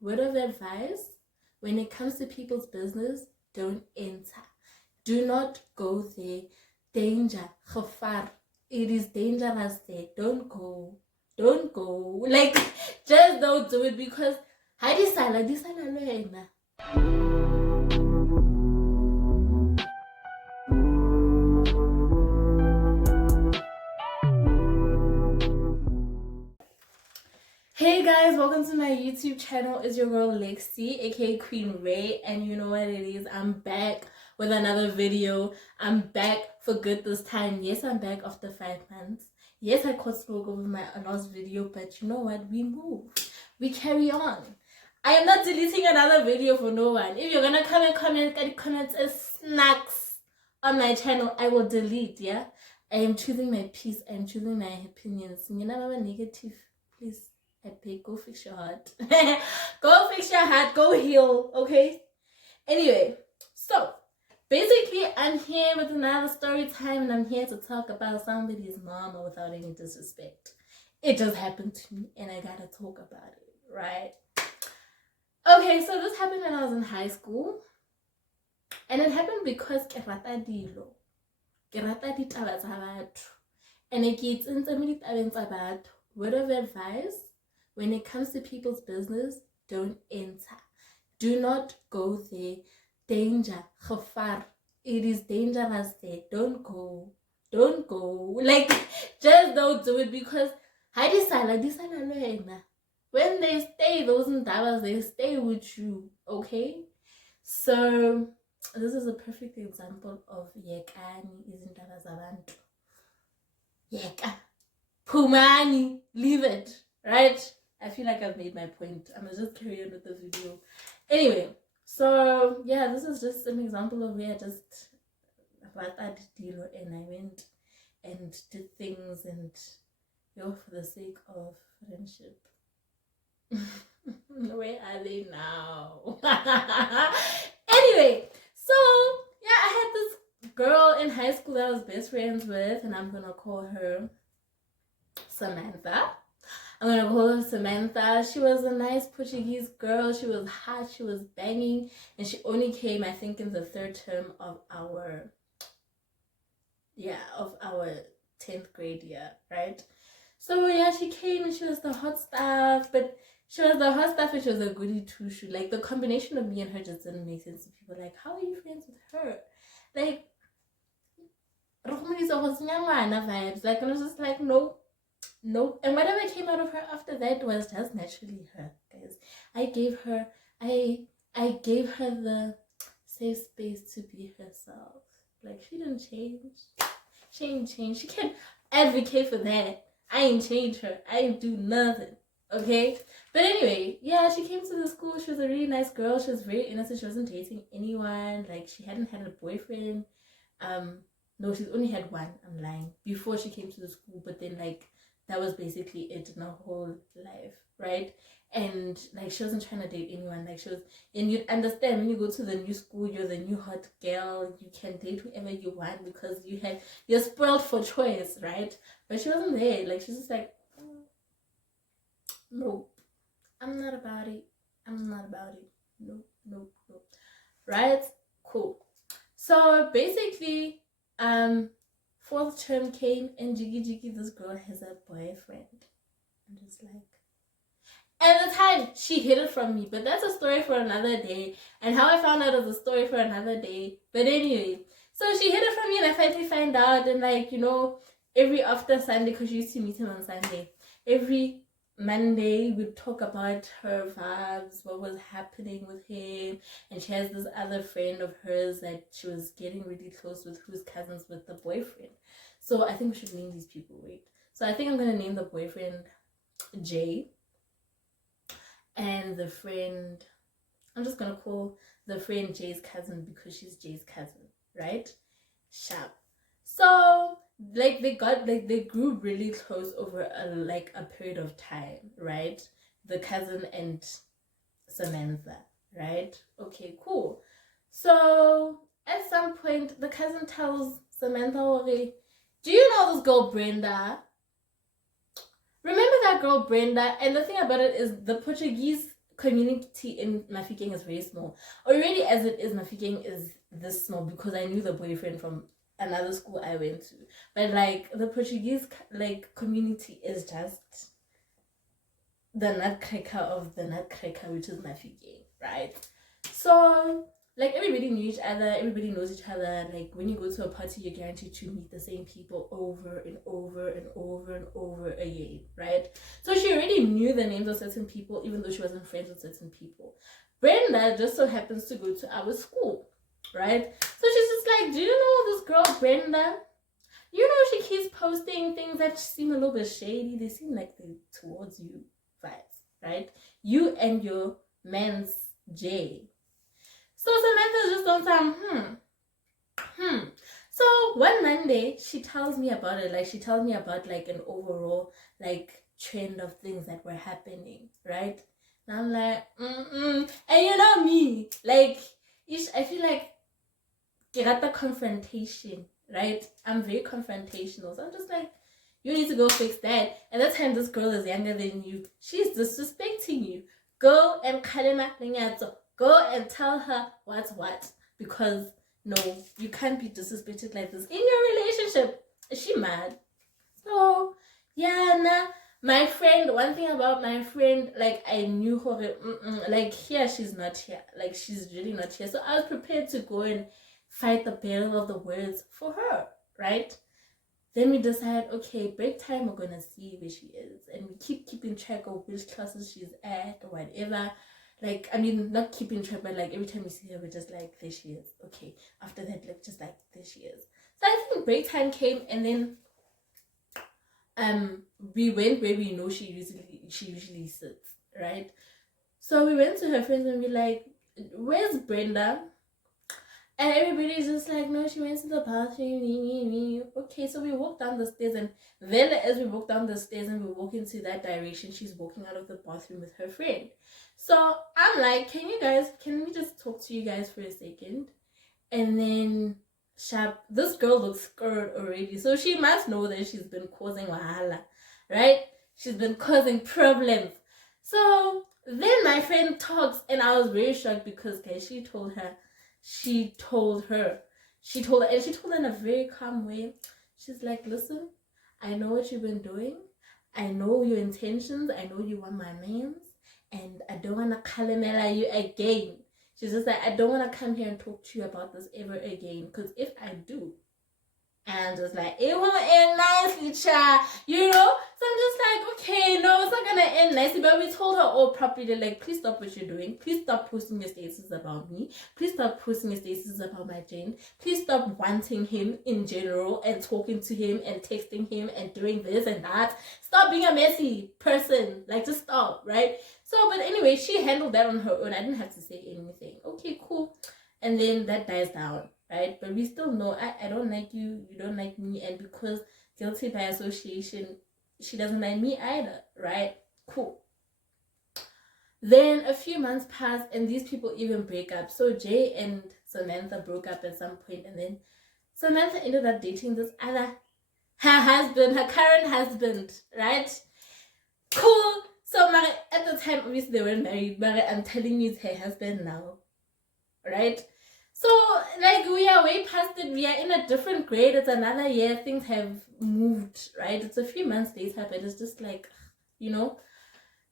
word of advice, when it comes to people's business, don't enter. Do not go there. Danger, gevaar. It is dangerous there. Don't go. Don't go. Like, just don't do it because this lena. Hey guys, welcome to my YouTube channel. It's your girl Lexi, aka Queen Ray, and you know what it is. I'm back with another video. I'm back for good this time. Yes, I'm back after 5 months. Yes, I caught smoke over my last video, but you know what? We move. We carry on. I am not deleting another video for no one. If you're gonna come and comments as snacks on my channel, I will delete, yeah? I am choosing my peace. I am choosing my opinions. You're not negative, please. I beg, go fix your heart. Go fix your heart. Go heal, okay? Anyway, so basically, I'm here with another story time, and I'm here to talk about somebody's mama without any disrespect. It just happened to me, and I gotta talk about it, right? Okay, so this happened when I was in high school, and it happened because ke rata dilo, ke rata ditaba tsa batho, and ke itsentse mo ditabeng tsa batho. Word of advice, when it comes to people's business, don't enter. Do not go there. Danger, gevaar. It is dangerous there. Don't go. Don't go. Like, just don't do it because when they stay, those ndabas, they stay with you, okay? So, this is a perfect example of yekani izindaba zabantu. Yeka. Pumani. Leave it. Right? I feel like I've made my point. I'm gonna just carry on with the video. Anyway, so yeah, this is just an example of where I just rata deal and I went and did things and for the sake of friendship. Where are they now? Anyway, so yeah, I had this girl in high school that I was best friends with, and I'm gonna call her Samantha. I'm gonna call her Samantha. She was a nice Portuguese girl. She was hot, she was banging, and she only came, I think, in the 3rd term of our 10th grade year, right? So yeah, she came and she was the hot stuff, but she was the hot stuff and she was a goody two-shoe. Like, the combination of me and her just didn't make sense to people. Like, how are you friends with her? Like, vibes. Like, I was just like, nope. And whatever came out of her after that was just naturally her, guys. I gave her the safe space to be herself. Like, she didn't change. She ain't changed. She can advocate for that. I ain't changed her. I ain't do nothing. Okay? But anyway, yeah, she came to the school. She was a really nice girl. She was very innocent. She wasn't dating anyone. Like, she hadn't had a boyfriend. No, she's only had one. I'm lying. Before she came to the school, but then, like, that was basically it in her whole life, right? And like, she wasn't trying to date anyone. Like, she was, and you'd understand when you go to the new school, you're the new hot girl. You can date whoever you want because you're spoiled for choice, right? But she wasn't there. Like, she's just like, nope, I'm not about it. I'm not about it. Nope. Right? Cool. So basically, 4th term came and jiggy, this girl has a boyfriend. I'm just like, at the time she hid it from me, but that's a story for another day. And how I found out is a story for another day. But anyway, so she hid it from me and I finally find out. And like, every after Sunday, because she used to meet him on Sunday, every Monday we'd talk about her vibes, what was happening with him, and she has this other friend of hers that she was getting really close with, who's cousins with the boyfriend. So I think we should name these people. Wait, so I think I'm gonna name the boyfriend Jay, and the friend, I'm just gonna call the friend Jay's cousin because she's Jay's cousin, right? Sharp. So like, they grew really close over a period of time, right? The cousin and Samantha, right? Okay, cool. So at some point, the cousin tells Samantha, okay, do you know this girl Brenda? Remember that girl Brenda? And the thing about it is, the Portuguese community in Mafikeng is very small. Already as it is, Mafikeng is this small because I knew the boyfriend from another school I went to. But like the Portuguese like community is just the nutcracker of the nutcracker, which is Mafikeng, right? So like everybody knew each other, everybody knows each other. Like when you go to a party, you're guaranteed to meet the same people over and over and over and over again, right? So she already knew the names of certain people, even though she wasn't friends with certain people. Brenda just so happens to go to our school, right? So she's just like, do you know this girl Brenda? You know, she keeps posting things that seem a little bit shady. They seem like they're towards you vibes, right? You and your man's Jay. So Samantha's just on some, So one Monday, she tells me about it. Like, she tells me about, like, an overall, like, trend of things that were happening, right? And I'm like, And you know me, like, I feel like get the confrontation, right? I'm very confrontational. So I'm just like, you need to go fix that. At that time, this girl is younger than you. She's disrespecting you. Go and kalema ninyato. Go and tell her what's what. Because, no, you can't be disrespected like this in your relationship. Is she mad? So, yeah, nah. My friend, one thing about my friend, like, I knew her, like, here, she's not here. Like, she's really not here. So I was prepared to go and fight the battle of the words for her, right? Then we decide, okay, break time, we're gonna see where she is. And we keeping track of which classes she's at or whatever. Like, I mean, not keeping track, but like every time we see her, we're just like, there she is. Okay. After that, like, just like, there she is. So I think break time came, and then we went where we know she usually sits, right? So we went to her friends and we're like, where's Brenda? And everybody's just like, no, she went to the bathroom. Okay, so we walked down the stairs, and then as we walked down the stairs and we walk into that direction, she's walking out of the bathroom with her friend. So I'm like, can we just talk to you guys for a second? And then this girl looks scared already. So she must know that she's been causing wahala, right? She's been causing problems. So then my friend talks, and I was very shocked because, guys, she told her in a very calm way. She's like, listen, I know what you've been doing. I know your intentions. I know you want my names. And I don't want to calamela you again. She's just like, I don't want to come here and talk to you about this ever again. Because if I do, and just like, it won't end nicely, cha, you know? So I'm just like, okay, no, it's not gonna end nicely. But we told her all properly, like, please stop what you're doing. Please stop posting your statuses about me. Please stop posting your statuses about my Jane. Please stop wanting him in general and talking to him and texting him and doing this and that. Stop being a messy person. Like, just stop, right? So, but anyway, she handled that on her own. I didn't have to say anything. Okay, cool. And then that dies down. Right? But we still know I don't like you, you don't like me, and because guilty by association, she doesn't like me either, right? Cool. Then a few months pass, and these people even break up. So Jay and Samantha broke up at some point, and then Samantha ended up dating this other, her current husband, right? Cool. So at the time, obviously they weren't married, but I'm telling you, it's her husband now, right? So, like, we are way past it. We are in a different grade. It's another year. Things have moved, right? It's a few months later, but it's just like, you know,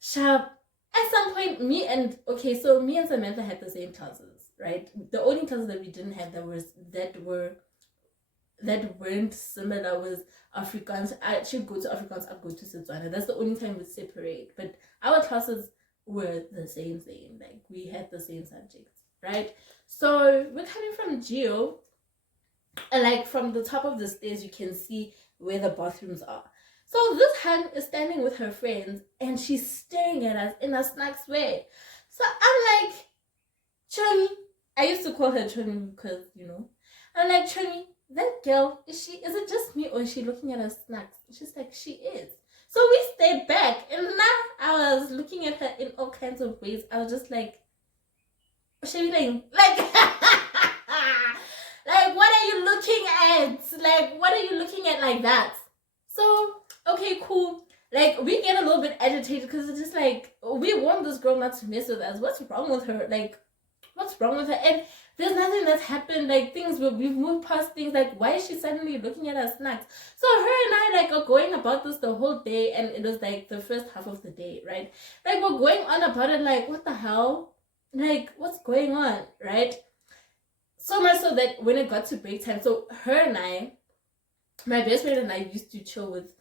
sharp. At some point, me and Samantha had the same classes, right? The only classes that we didn't have that weren't similar was Afrikaans. I should go to Afrikaans, I'd go to Setswana. That's the only time we separate. But our classes were the same. Like, we had the same subjects, right? So we're coming from Geo, and like from the top of the stairs, you can see where the bathrooms are. So this hen is standing with her friends, and she's staring at us in a snacks way. So I'm like, Choni, I used to call her Choni because, you know, I'm like, Choni, that girl, is it just me, or is she looking at her snacks? She's like, she is. So we stayed back, and now I was looking at her in all kinds of ways. I was just like, like, like, what are you looking at? Like, what are you looking at like that? So, okay, cool. Like, we get a little bit agitated because it's just like, we want this girl not to mess with us. What's wrong with her? Like, what's wrong with her? And there's nothing that's happened. Like, things we've moved past things. Like, why is she suddenly looking at us snacks? So her and I like are going about this the whole day, and it was like the first half of the day, right? Like, we're going on about it, like, what the hell? Like, what's going on, right? So much so that when it got to break time, so her and I, my best friend and I used to chill with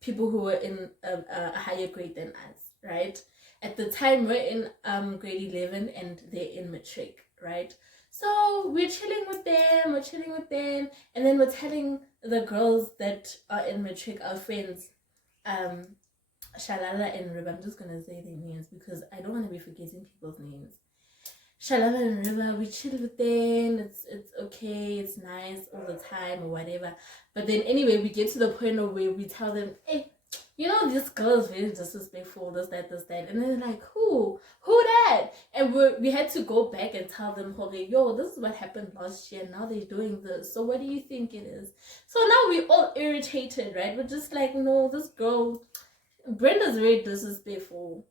people who were in a higher grade than us, right? At the time, we're in grade 11 and they're in matric, right? So we're chilling with them, and then we're telling the girls that are in matric, our friends, Shalala and Riba. I'm just gonna say their names because I don't want to be forgetting people's names. Shalala and Riba, we chill with them. It's okay, it's nice all the time or whatever. But then anyway, we get to the point of where we tell them, hey, you know, this girl is very disrespectful, this, that. And then they're like, who that? And we had to go back and tell them, okay, yo, this is what happened last year. Now they're doing this. So what do you think it is? So now we're all irritated, right? We're just like, no, this girl, Brenda's very disrespectful.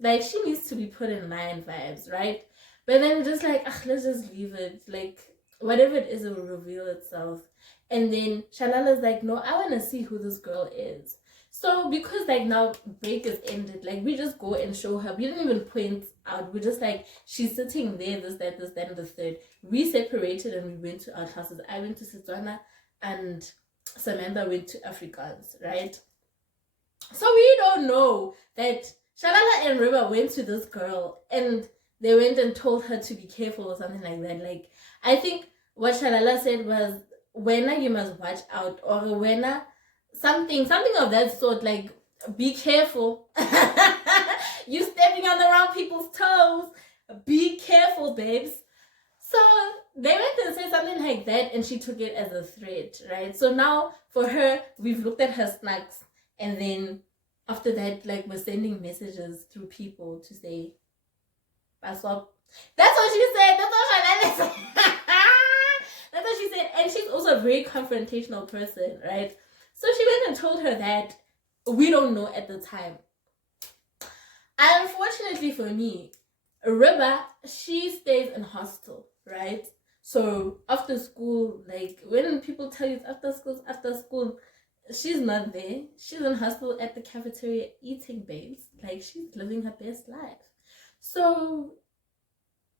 Like, she needs to be put in line vibes, right? But then we're just like, let's just leave it. Like, whatever it is, it will reveal itself. And then Shalala's like, no, I want to see who this girl is. So because like now break is ended, like we just go and show her. We didn't even point out. We're just like, she's sitting there, this, that, and the third. We separated and we went to our classes. I went to Setswana and Samantha went to Afrikaans, right? So we don't know that Shalala and Riba went to this girl and they went and told her to be careful or something like that. Like, I think what Shalala said was, Wena, you must watch out, or Wena, something of that sort, like, be careful. You stepping on the wrong people's toes. Be careful, babes. So they went and said something like that, and she took it as a threat, right? So now for her, we've looked at her snacks, and then after that, like, we're sending messages through people to say, pass up. That's what she said. That's what Shalala said. That's what she said. And she's also a very confrontational person, right? So she went and told her that. We don't know at the time. Unfortunately for me, Riba, she stays in hostel, right? So after school, like when people tell you it's after school, she's not there. She's in hostel at the cafeteria eating, babes. Like, she's living her best life. So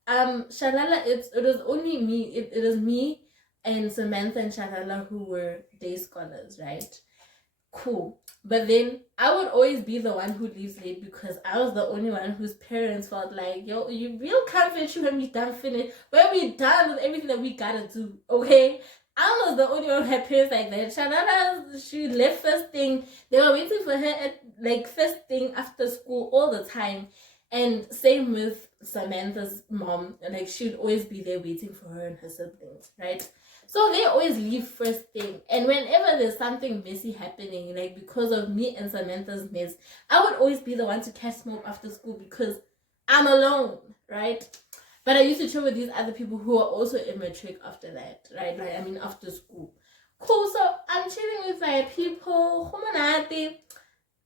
Shalala, it was only me. It was me and Samantha and Shalala who were day scholars, right? Cool. But then I would always be the one who leaves late because I was the only one whose parents felt like, yo, we'll come finish you when we done finish, when we done with everything that we gotta do, okay? I was the only one who had parents like that. Shalala, she left first thing. They were waiting for her at like first thing after school all the time. And same with Samantha's mom. Like, she'd always be there waiting for her and her siblings, right? So they always leave first thing. And whenever there's something messy happening, like because of me and Samantha's mess, I would always be the one to catch smoke after school because I'm alone, right? But I used to chill with these other people who are also in matric after that, right? Like, I mean, after school. Cool, so I'm chilling with my people.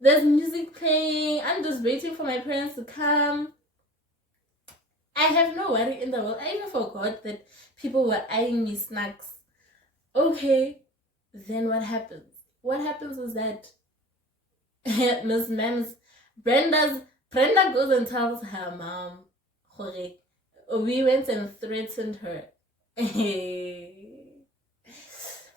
There's music playing. I'm just waiting for my parents to come. I have no worry in the world. I even forgot that people were eyeing me snacks. Okay, then what happens? What happens is that Miss Mems, Brenda goes and tells her mom, we went and threatened her.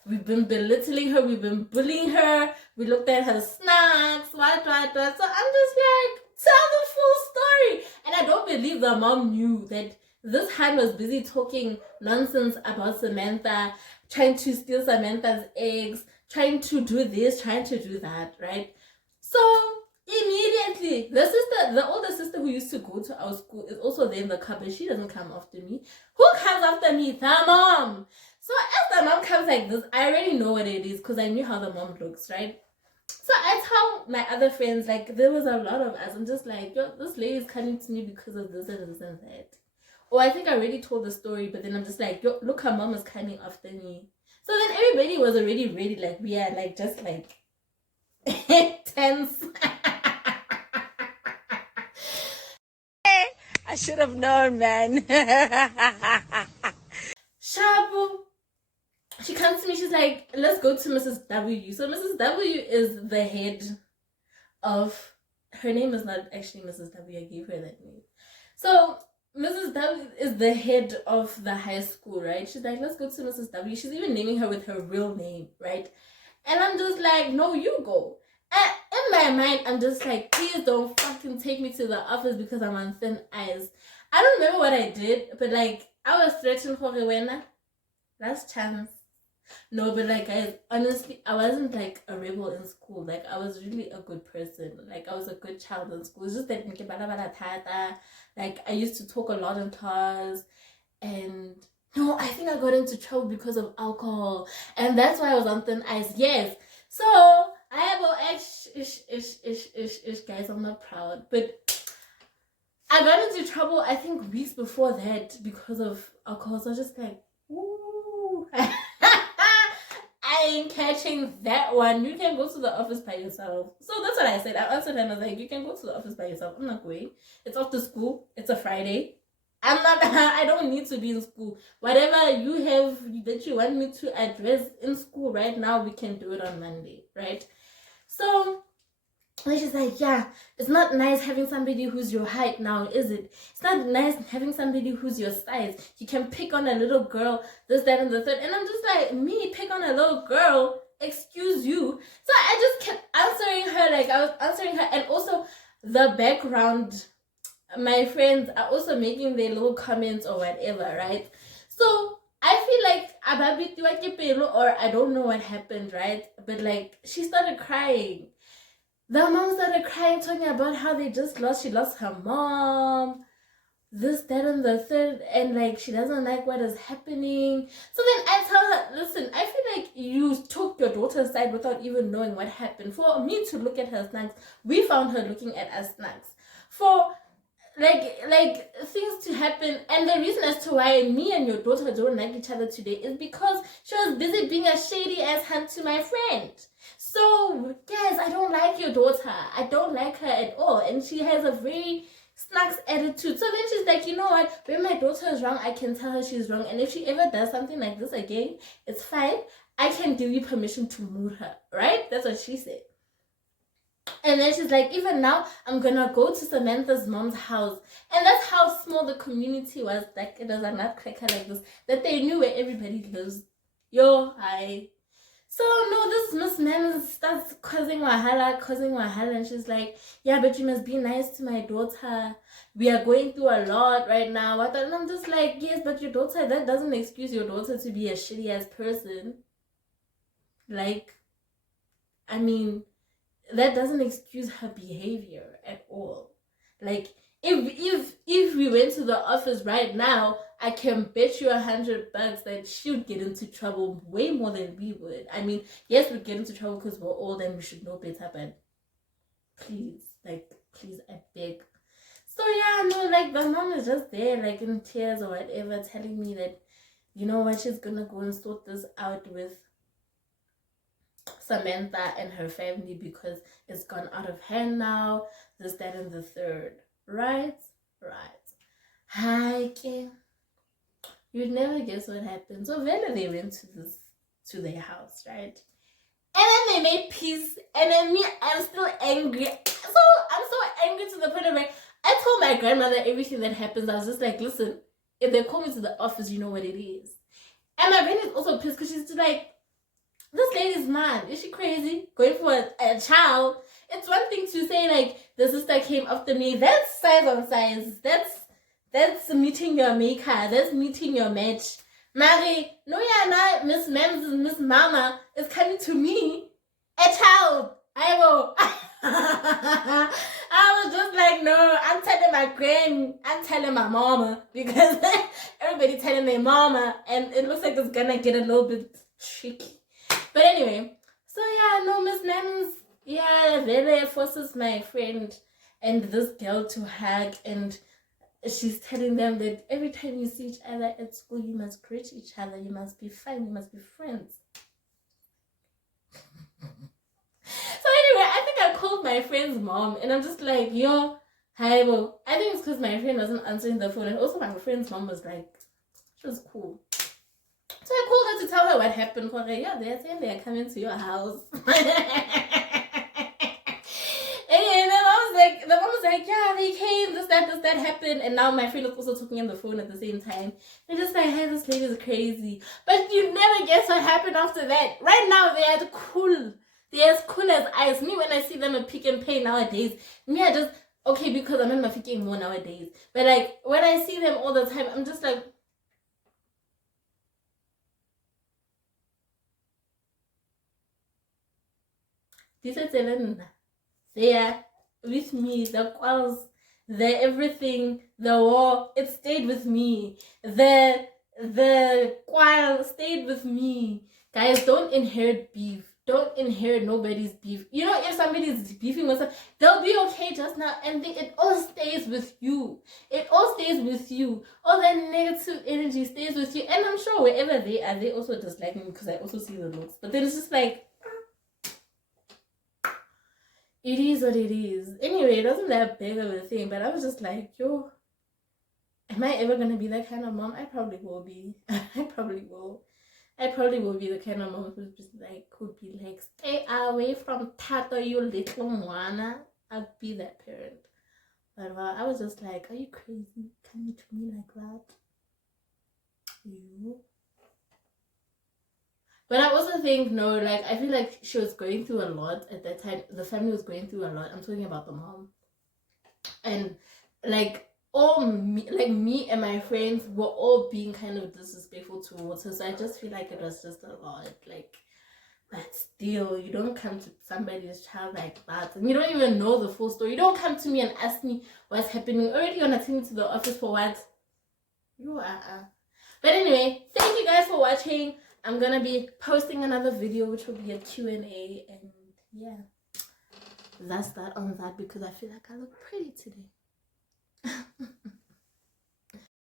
We've been belittling her, we've been bullying her, we looked at her snacks, what. So I'm just like, tell the full story. And I don't believe the mom knew that this hand was busy talking nonsense about Samantha, trying to steal Samantha's eggs, trying to do this, trying to do that, right? So immediately, the older sister who used to go to our school is also there in the car, but she doesn't come after me. Who comes after me? The mom. So as the mom comes like this, I already know what it is because I knew how the mom looks, right? So I tell my other friends, like, there was a lot of us. I'm just like, yo, this lady is coming to me because of this and this and that. Or I think I already told the story, but then I'm just like, yo, look, her mom is coming after me. So then everybody was already ready, like, we are like, just like, Tense. I should have known, man. Shabu. She comes to me, she's like, let's go to Mrs. W. So Mrs. W is the head of, her name is not actually Mrs. W. I gave her that name. So Mrs. W is the head of the high school, right? She's like, let's go to Mrs. W. She's even naming her with her real name, right? And I'm just like, no, you go. And in my mind, I'm just like, please don't fucking take me to the office because I'm on thin ice. I don't remember what I did, but like, I was threatened for Rowena. Last chance. No, but like, guys, honestly, I wasn't like a rebel in school. Like, I was really a good person. Like, I was a good child in school. It's just that like, I used to talk a lot in class, and no, I think I got into trouble because of alcohol, and that's why I was on thin ice. Yes, so I have guys. I'm not proud, but I got into trouble. I think weeks before that because of alcohol. So I was just like, ooh. I ain't catching that one. You can go to the office by yourself. So that's what I said. I answered him. I was like, you can go to the office by yourself. I'm not going. It's after school. It's a Friday. I'm not, I don't need to be in school. Whatever you have that you want me to address in school right now, we can do it on Monday, right? So and she's like, yeah, it's not nice having somebody who's your height now, is it? It's not nice having somebody who's your size. You can pick on a little girl, this, that, and the third. And I'm just like, me pick on a little girl? Excuse you. So I just kept answering her, like I was answering her. And also the background, my friends are also making their little comments or whatever, right? So I feel like or I don't know what happened, right? But like she started crying. The mom started crying, talking about how she lost her mom, this, that, and the third, and like she doesn't like what is happening. So then I tell her, listen, I feel like you took your daughter's side without even knowing what happened. For me to look at her snacks, we found her looking at us snacks. For like things to happen, and the reason as to why me and your daughter don't like each other today is because she was busy being a shady ass hunt to my friend. So guys, I don't like your daughter. I don't like her at all, and she has a very snacks attitude. So then she's like, you know what, when my daughter is wrong, I can tell her she's wrong, and if she ever does something like this again, it's fine. I can give you permission to move her, right? That's what she said. And then she's like, even now, I'm gonna go to Samantha's mom's house. And that's how small the community was. Like, it was a nutcracker like this, that they knew where everybody lives. Yo, hi. So, no, this Miss Man starts causing wahala. And she's like, yeah, but you must be nice to my daughter. We are going through a lot right now. And I'm just like, yes, but your daughter, that doesn't excuse your daughter to be a shitty ass person. Like, I mean, that doesn't excuse her behavior at all. Like, if we went to the office right now, I can bet you $100 that she would get into trouble way more than we would. I mean, yes, we'd get into trouble because we're old and we should know better, but please, I beg. So yeah, no, like the mom is just there, like in tears or whatever, telling me that, you know what, she's gonna go and sort this out with Samantha and her family because it's gone out of hand now, this, that, and the third. Right? Hi, you'd never guess what happened. So then they went to their house, right? And then they made peace, and then me, I'm still angry. So I'm so angry to the point of like, I told my grandmother everything that happens. I was just like, listen, if they call me to the office, you know what it is. And my friend is also pissed because she's just like, this lady's mad. Is she crazy? Going for a child? It's one thing to say like the sister came after me. That's size on size. That's meeting your maker. That's meeting your match. Mary, no, you're not. Miss Mems, Miss Mama is coming to me. A child. I will. I was just like, no, I'm telling my grand, I'm telling my mama because everybody telling their mama, and it looks like it's gonna get a little bit tricky. But anyway, so yeah, no, Miss Nams, yeah, really forces my friend and this girl to hug, and she's telling them that every time you see each other at school, you must greet each other, you must be fine, you must be friends. So anyway, called my friend's mom, and I'm just like, yo, hi, well, I think it's because my friend wasn't answering the phone, and also my friend's mom was like, she was cool. So I called her to tell her what happened. For her, yeah, they're saying they're coming to your house. And the mom was like, yeah, they came, this, that happened. And now my friend was also talking on the phone at the same time. They're just like, hey, this lady is crazy. But you never guess what happened after that. Right now, they're cool. They're as cool as ice. Me, when I see them at Pick and Pay nowadays, me, I just, okay, because I'm in my Mafikeng more nowadays. But like, when I see them all the time, I'm just like, this is Elena. They are with me. The quarrels, the everything, the war, it stayed with me. The quarrel stayed with me. Guys, don't inherit beef. Don't inherit nobody's beef. You know, if somebody's beefing with something, they'll be okay just now, and it all stays with you. It all stays with you. All that negative energy stays with you. And I'm sure wherever they are, they also dislike me because I also see the looks. But then it's just like, it is what it is. Anyway, it wasn't that big of a thing, but I was just like, yo, am I ever gonna be that kind of mom? I probably will be. I probably will. I probably will be the kind of mom who's just like, could be like, stay away from Tato, you little mwana. I'd be that parent. But I was just like, are you crazy? Coming to me like that? You? But I also think, no, like, I feel like she was going through a lot at that time. The family was going through a lot. I'm talking about the mom. And, like, me and my friends were all being kind of disrespectful towards her. So I just feel like it was just a lot. Like, but still, you don't come to somebody's child like that. And you don't even know the full story. You don't come to me and ask me what's happening. Already gonna take me to the office for what? You are. But anyway, thank you guys for watching. I'm gonna be posting another video which will be a Q&A, and yeah, that's that on that because I feel like I look pretty today.